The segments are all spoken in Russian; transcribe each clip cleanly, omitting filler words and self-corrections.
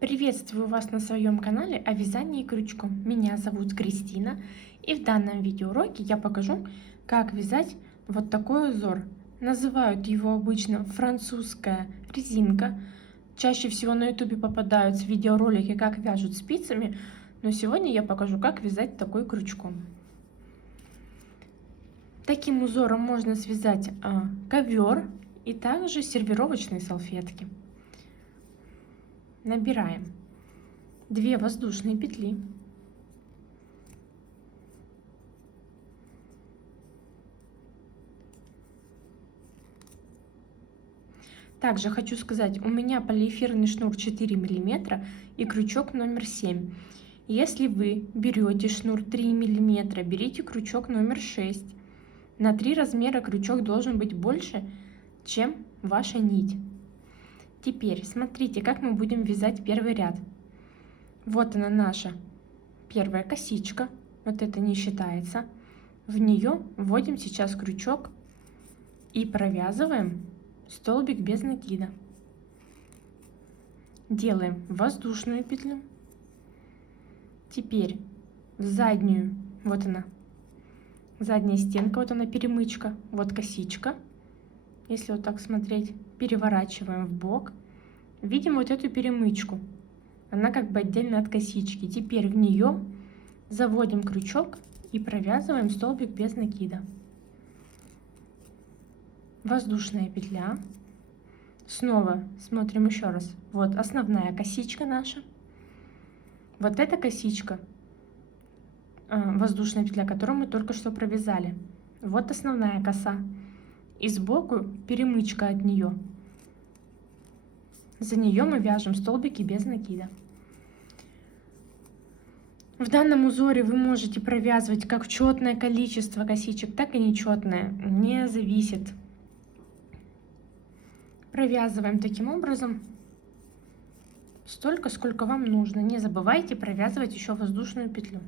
Приветствую вас на своем канале о вязании крючком. Меня зовут Кристина, и в данном видеоуроке я покажу, как вязать вот такой узор. Называют его обычно французская резинка. Чаще всего на ютубе попадаются видеоролики, как вяжут спицами, но сегодня я покажу, как вязать такой крючком. Таким узором можно связать ковер и также сервировочные салфетки. Набираем 2 воздушные петли, также хочу сказать, у меня полиэфирный шнур 4 мм и крючок номер 7. Если вы берете шнур 3 мм, берите крючок номер 6. На 3 размера крючок должен быть больше, чем ваша нить. Теперь смотрите, как мы будем вязать первый ряд. Вот она наша первая косичка, вот это не считается. В нее вводим сейчас крючок и провязываем столбик без накида. Делаем воздушную петлю. Теперь в заднюю, вот она, задняя стенка, вот она перемычка, вот косичка. Если вот так смотреть, переворачиваем в бок, видим вот эту перемычку. Она как бы отдельно от косички. Теперь в нее заводим крючок и провязываем столбик без накида. Воздушная петля. Снова смотрим еще раз. Вот основная косичка наша. Вот эта косичка, воздушная петля, которую мы только что провязали. Вот основная коса. И сбоку перемычка от нее. За нее мы вяжем столбики без накида. В данном узоре вы можете провязывать как четное количество косичек, так и нечетное. Не зависит. Провязываем таким образом столько, сколько вам нужно. Не забывайте провязывать еще воздушную петлю.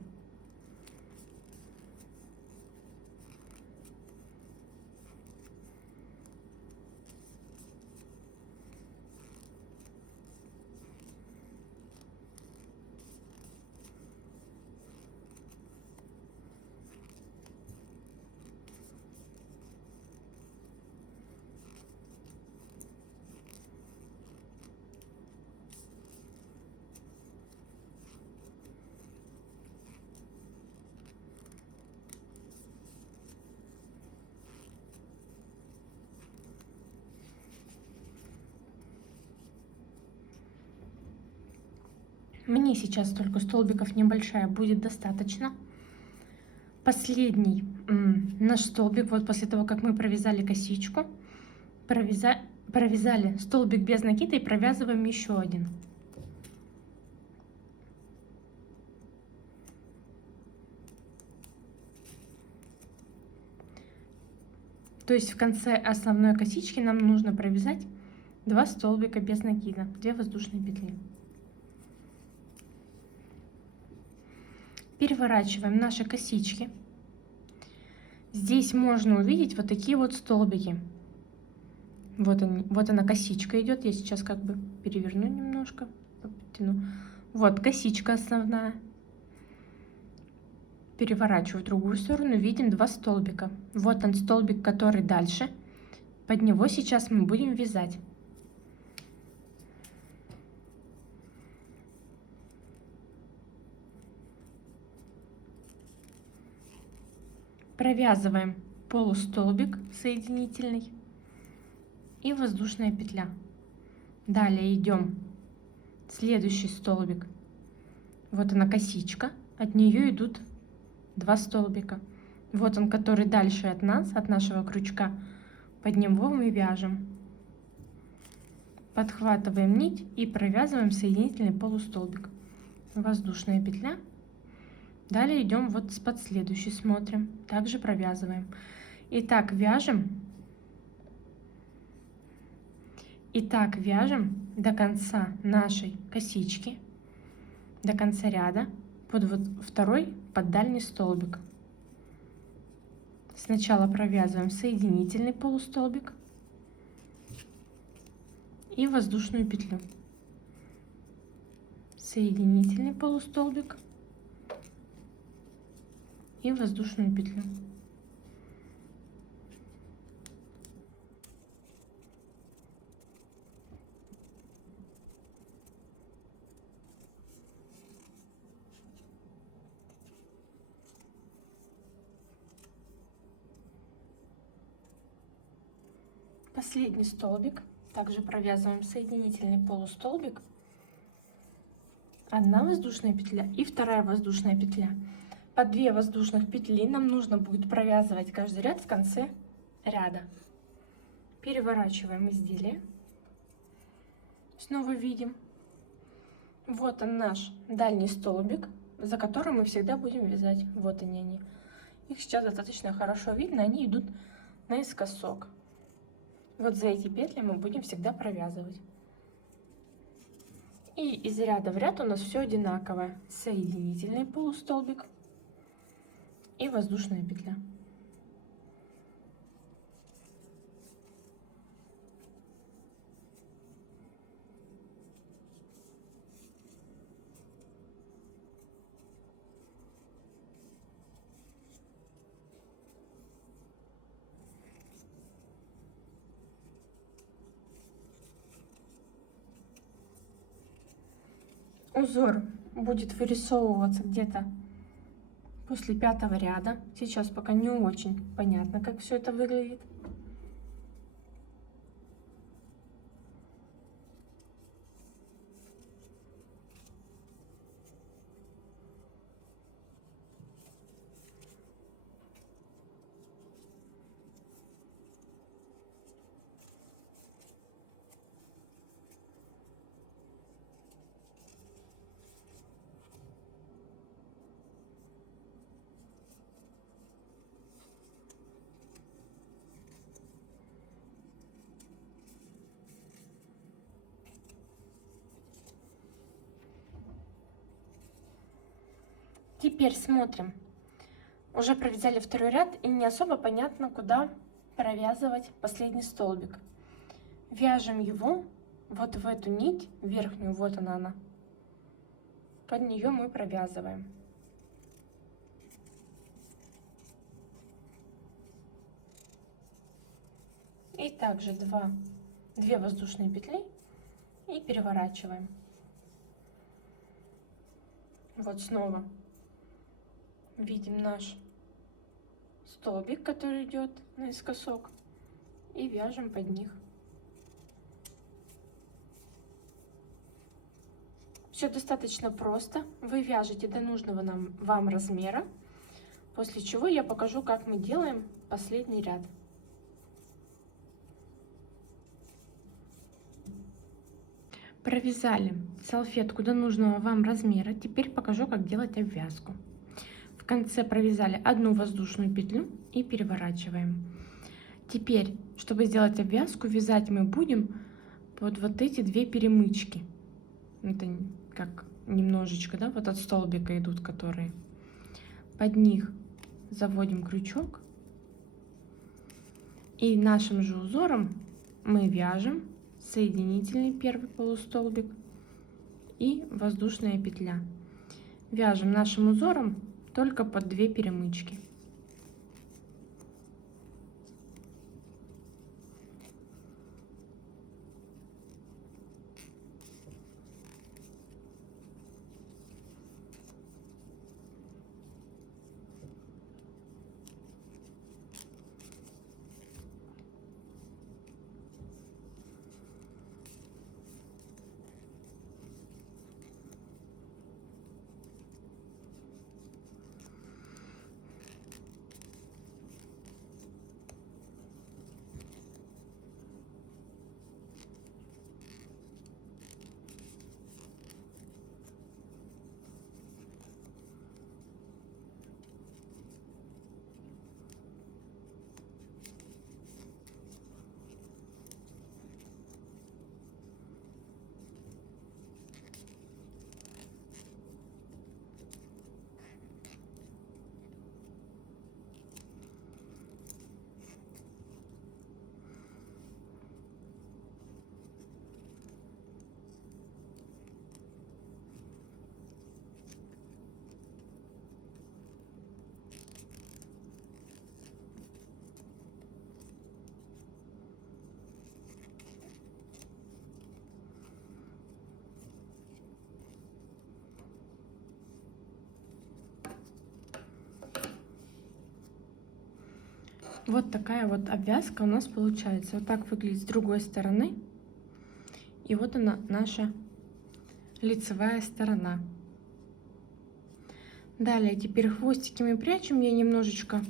Мне сейчас только столбиков небольшая будет достаточно. Последний наш столбик, вот после того, как мы провязали косичку, провязали столбик без накида и провязываем еще один. То есть в конце основной косички нам нужно провязать 2 столбика без накида, 2 воздушные петли. Переворачиваем наши косички. Здесь можно увидеть вот такие вот столбики. Вот они, вот она косичка идет. Я сейчас как бы переверну немножко, подтяну. Вот косичка основная. Переворачиваю в другую сторону, видим 2 столбика. Вот он столбик, который дальше. Под него сейчас мы будем вязать. Провязываем полустолбик соединительный и воздушная петля. Далее идем следующий столбик. Вот она косичка, от нее идут 2 столбика. Вот он, который дальше от нас, от нашего крючка. Под него мы вяжем. Подхватываем нить и провязываем соединительный полустолбик. Воздушная петля. Далее идем вот под следующий, смотрим, также провязываем. Итак, вяжем. Итак, вяжем до конца нашей косички, до конца ряда, под вот второй, под дальний столбик. Сначала провязываем соединительный полустолбик и воздушную петлю. соединительный полустолбик и воздушную петлю. Последний столбик. Также провязываем соединительный полустолбик, 1 воздушная петля и 2 воздушная петля. По 2 воздушных петли нам нужно будет провязывать каждый ряд в конце ряда. Переворачиваем изделие. Снова видим. Вот он, наш дальний столбик, за которым мы всегда будем вязать. Вот они. Их сейчас достаточно хорошо видно, они идут наискосок. Вот за эти петли мы будем всегда провязывать. И из ряда в ряд у нас все одинаковое. Соединительный полустолбик и воздушная петля. Узор будет вырисовываться где-то после 5-го ряда. Сейчас пока не очень понятно, как все это выглядит. Теперь смотрим. Уже провязали 2-й ряд и не особо понятно, куда провязывать последний столбик. Вяжем его вот в эту нить верхнюю, вот она. Под нее мы провязываем. И также 2 воздушные петли и переворачиваем. Вот снова видим наш столбик, который идет наискосок, и вяжем под них. Все достаточно просто. Вы вяжете до нужного вам размера, после чего я покажу, как мы делаем последний ряд. Провязали салфетку до нужного вам размера. Теперь покажу, как делать обвязку. В конце провязали 1 воздушную петлю и переворачиваем. Теперь, чтобы сделать обвязку, вязать мы будем под вот эти 2 перемычки. Это как немножечко, да, вот от столбика идут, которые. Под них заводим крючок. И нашим же узором мы вяжем соединительный 1-й полустолбик и воздушная петля. Вяжем нашим узором только под 2 перемычки. Вот такая вот обвязка у нас получается. Вот так выглядит с другой стороны. И вот она, наша лицевая сторона. Далее теперь хвостики мы прячем. Я немножечко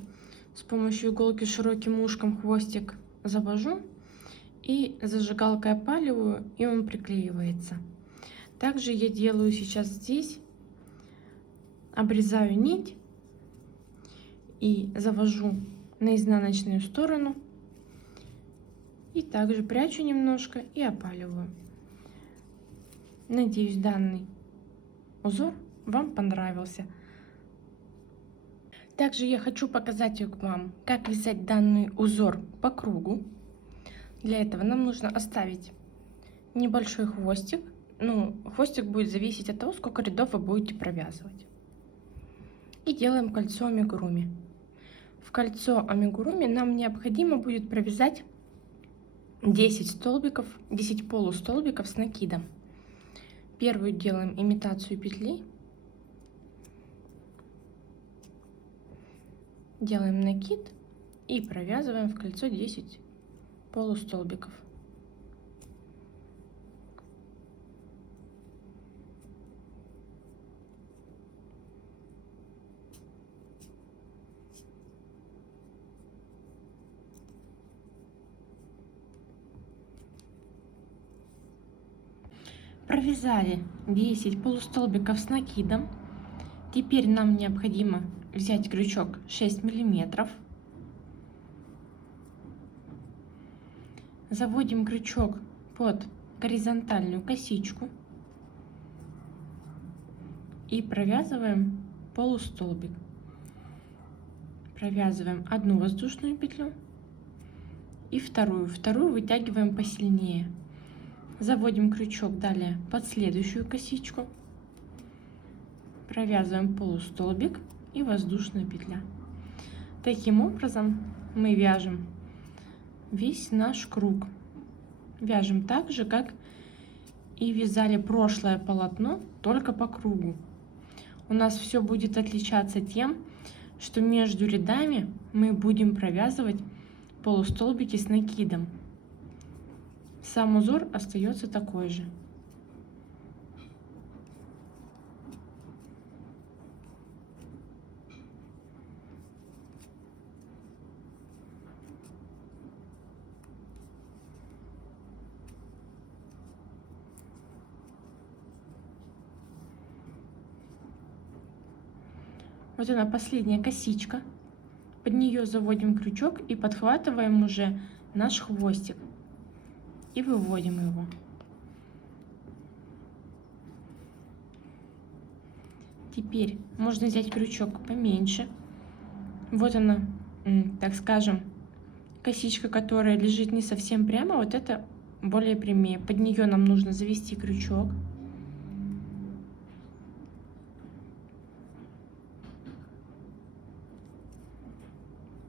с помощью иголки широким ушком хвостик завожу. И зажигалкой опаливаю, и он приклеивается. Также я делаю сейчас здесь. Обрезаю нить и завожу на изнаночную сторону. И также прячу немножко и опаливаю. Надеюсь, данный узор вам понравился. Также я хочу показать вам, как вязать данный узор по кругу. Для этого нам нужно оставить небольшой хвостик. Хвостик будет зависеть от того, сколько рядов вы будете провязывать. И делаем кольцо амигуруми. В кольцо амигуруми нам необходимо будет провязать 10 столбиков, 10 полустолбиков с накидом. Первую делаем имитацию петли. Делаем накид и провязываем в кольцо 10 полустолбиков. Провязали 10 полустолбиков с накидом. Теперь нам необходимо взять крючок 6 миллиметров. Заводим крючок под горизонтальную косичку и провязываем полустолбик. Провязываем одну воздушную петлю и вторую вытягиваем посильнее. Заводим крючок далее под следующую косичку, провязываем полустолбик и воздушная петля. Таким образом мы вяжем весь наш круг. Вяжем так же, как и вязали прошлое полотно, только по кругу. У нас все будет отличаться тем, что между рядами мы будем провязывать полустолбики с накидом. Сам узор остается такой же. Вот она, последняя косичка. Под нее заводим крючок и подхватываем уже наш хвостик. И выводим его. Теперь можно взять крючок поменьше. Вот она, так скажем, косичка, которая лежит не совсем прямо. Вот это более прямее. Под нее нам нужно завести крючок.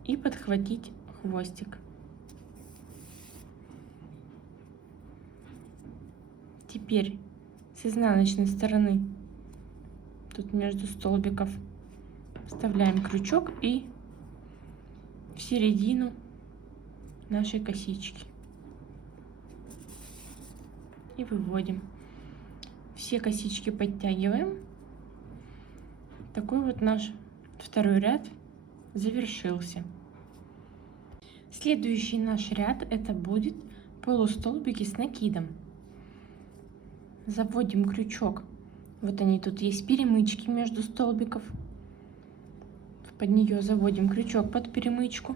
И подхватить хвостик. Теперь с изнаночной стороны, тут между столбиков, вставляем крючок и в середину нашей косички. И выводим. Все косички подтягиваем. Такой вот наш второй ряд завершился. Следующий наш ряд это будет полустолбики с накидом. Заводим крючок. Вот они, тут есть перемычки между столбиков. Под нее заводим крючок под перемычку.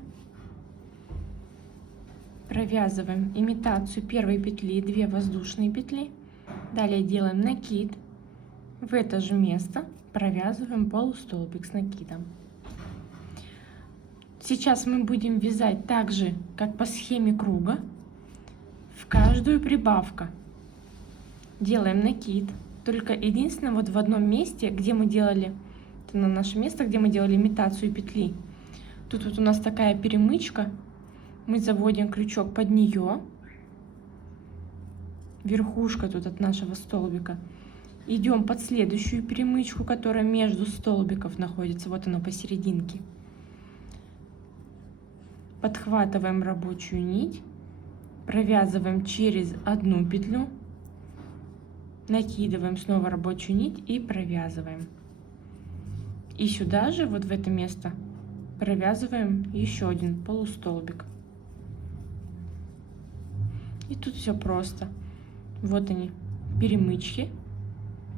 Провязываем имитацию первой петли, 2 воздушные петли. Далее делаем накид. В это же место провязываем полустолбик с накидом. Сейчас мы будем вязать так же, как по схеме круга, в каждую прибавку. Делаем накид, только единственное, вот в одном месте, где мы делали, это на наше место, где мы делали имитацию петли, тут вот у нас такая перемычка, мы заводим крючок под нее, верхушка тут от нашего столбика, идем под следующую перемычку, которая между столбиков находится, вот она посерединке. подхватываем рабочую нить, провязываем через одну петлю, накидываем снова рабочую нить и провязываем. И сюда же, вот в это место, провязываем еще один полустолбик. И тут все просто. Вот они, перемычки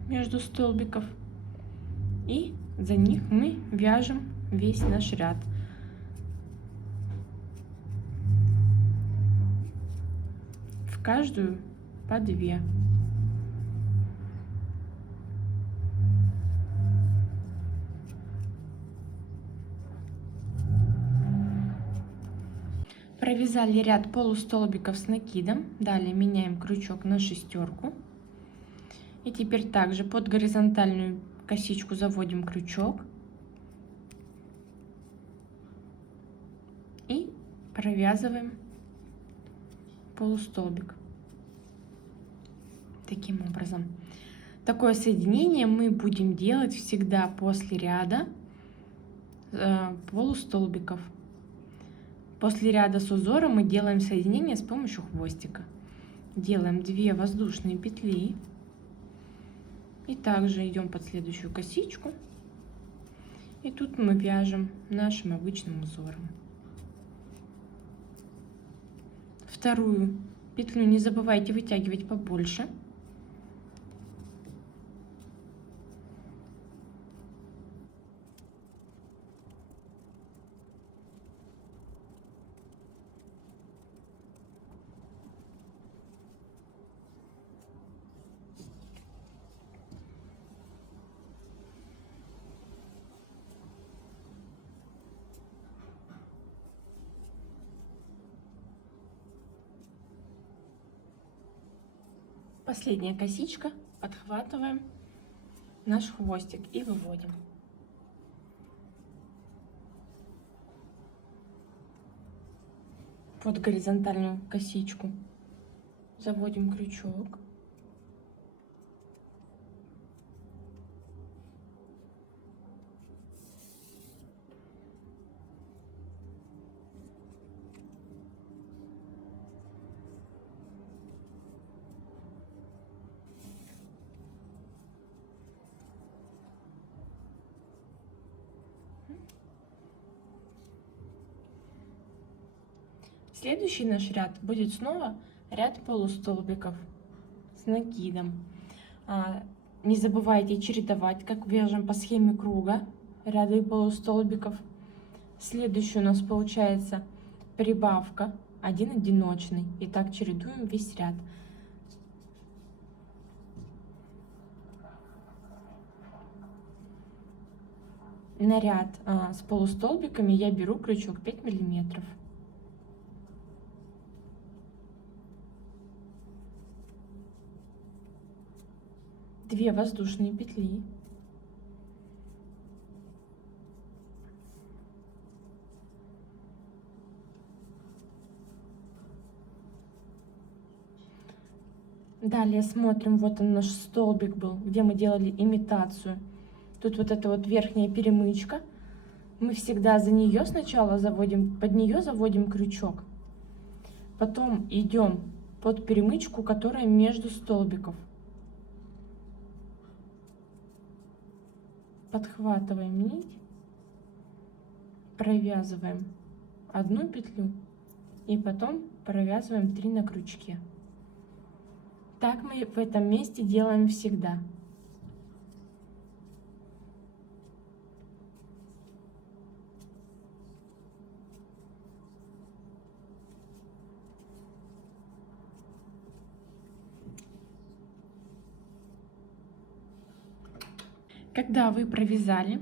между столбиков. И за них мы вяжем весь наш ряд. В каждую по 2. Провязали ряд полустолбиков с накидом. Далее меняем крючок на шестерку. И теперь также под горизонтальную косичку заводим крючок. И провязываем полустолбик. Таким образом. Такое соединение мы будем делать всегда после ряда полустолбиков. После ряда с узором мы делаем соединение с помощью хвостика. Делаем 2 воздушные петли. И также идем под следующую косичку. И тут мы вяжем нашим обычным узором. Вторую петлю не забывайте вытягивать побольше. Последняя косичка, подхватываем наш хвостик и выводим. Под горизонтальную косичку заводим крючок. Следующий наш ряд будет снова ряд полустолбиков с накидом. Не забывайте чередовать, как вяжем по схеме круга, ряды полустолбиков. Следующий у нас получается прибавка, один одиночный. И так чередуем весь ряд. На ряд с полустолбиками я беру крючок 5 миллиметров. Две воздушные петли. Далее смотрим, вот он наш столбик был, где мы делали имитацию. Тут вот эта вот верхняя перемычка. Мы всегда за нее сначала заводим, под нее заводим крючок. Потом идем под перемычку, которая между столбиков. Подхватываем нить, провязываем одну петлю и потом провязываем 3 на крючке. Так мы в этом месте делаем всегда. Когда вы провязали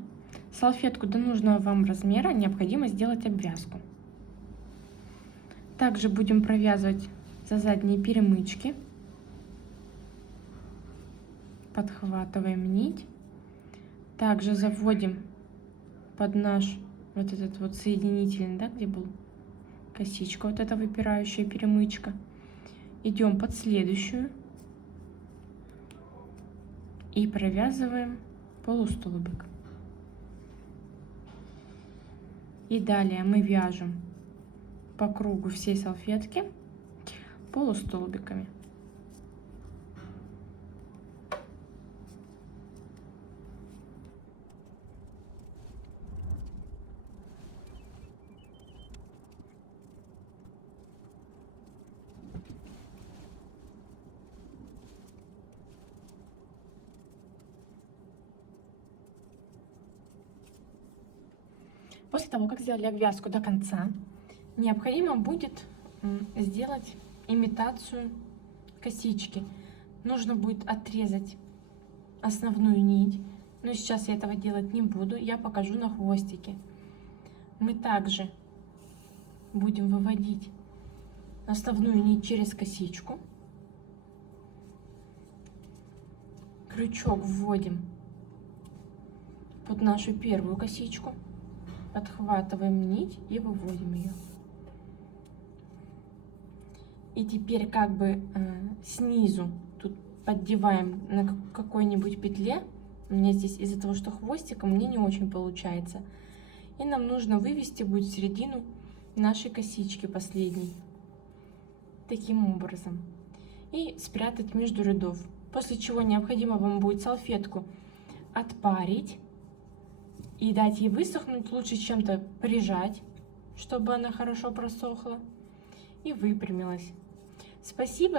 салфетку до нужного вам размера, необходимо сделать обвязку. Также будем провязывать за задние перемычки. Подхватываем нить. Также заводим под наш вот этот вот соединительный, да, где был косичка, вот эта выпирающая перемычка. Идем под следующую и провязываем полустолбик. И далее мы вяжем по кругу всей салфетки полустолбиками. После того, как сделали обвязку до конца, необходимо будет сделать имитацию косички. Нужно будет отрезать основную нить, но сейчас я этого делать не буду, я покажу на хвостике. Мы также будем выводить основную нить через косичку. Крючок вводим под нашу первую косичку, подхватываем нить и выводим ее. И теперь как бы снизу тут поддеваем на какой-нибудь петле. У меня здесь из-за того, что хвостиком, мне не очень получается. И нам нужно вывести будет в середину нашей косички последней. Таким образом. И спрятать между рядов. После чего необходимо вам будет салфетку отпарить и дать ей высохнуть. Лучше чем-то прижать, чтобы она хорошо просохла и выпрямилась. Спасибо.